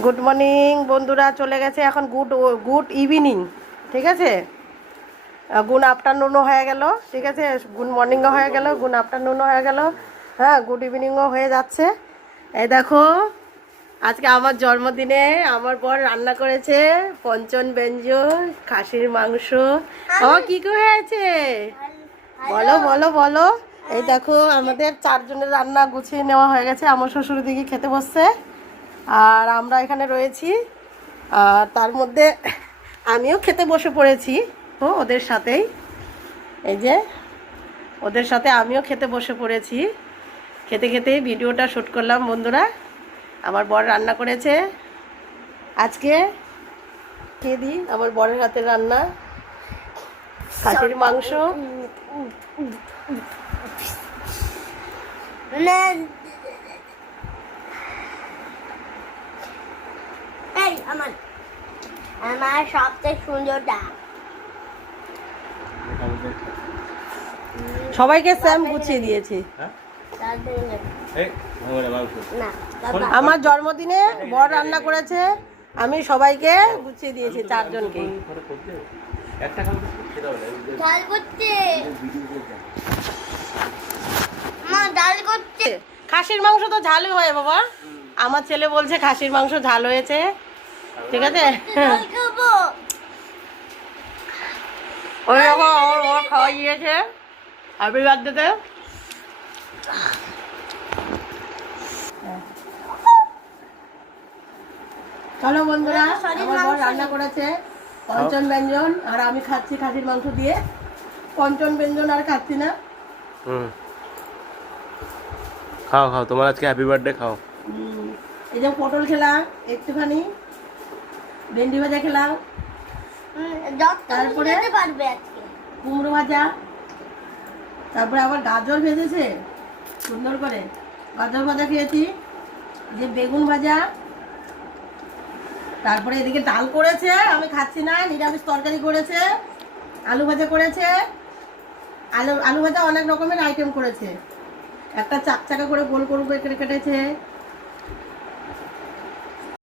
Good morning বন্ধুরা, চলে গেছে এখন গুড ইভিনিং। ঠিক আছে, গুড আফটারনুনও হয়ে গেল। ঠিক আছে, গুড মর্নিংও হয়ে গেল, গুড আফটারনুনও হয়ে গেল, হ্যাঁ গুড ইভিনিংও হয়ে যাচ্ছে। এই দেখো, আজকে আমার জন্মদিনে আমার বর রান্না করেছে পঞ্চন ব্যঞ্জন, খাসির মাংস। ও কি হয়েছে বলো বলো বলো। এই দেখো, আমাদের 4 জনের রান্না গুছিয়ে নেওয়া হয়ে গেছে। আমার শ্বশুর দিকে খেতে বসছে আর আমরা এখানে রয়েছি। আর তার মধ্যে আমিও খেতে বসে পড়েছি তো ওদের সাথেই। এই যে ওদের সাথে আমিও খেতে বসে পড়েছি। খেতে খেতেই ভিডিওটা শ্যুট করলাম বন্ধুরা। আমার বর রান্না করেছে আজকে, খেয়ে দিই। আমার বরের হাতের রান্না খাসির মাংস। আমার সবচেয়ে সুন্দরটা সবাইকে স্যাম গুছিয়ে দিয়েছি। আমার জন্মদিনে বর রান্না করেছে, আমি সবাইকে গুছিয়ে দিয়েছি 4 জনকে। ডাল করতে মা, ডাল করতে। খাসির মাংস তো ঝাল হয় বাবা। আমার ছেলে বলছে খাসির মাংস ঝাল হয়েছে। ঠিক আছে, ডাল খাবো। ওই রকম আমার বর খাওয়া গিয়েছে হ্যাপি বার্থডেতে। চলো বন্ধুরা, আমার বর রান্না করেছে পঞ্চন ব্যঞ্জন আর আমি খাচ্ছি খাসির মাংস দিয়ে। পঞ্চন ব্যঞ্জন আর খাচ্ছি না। খাও খাও, তোমার আজকে হ্যাপি বার্থডে, খাও। এই যে পটল খেলাম একটুখানি, ভেন্ডি ভাজা খেলাম, তারপরে পারবে আজকে কুমড়ো ভাজা, তারপরে আবার গাজর ভেজেছে সুন্দর করে, গাজর ভাজা খেয়েছি। যে বেগুন ভাজা, তারপরে এদিকে ডাল করেছে, আমি খাচ্ছি না, নিরামিষ তরকারি করেছে, আলু ভাজা করেছে। আলু ভাজা অনেক রকমের আইটেম করেছে। একটা চাকচাকা করে গোল গোল করে কেটেছে,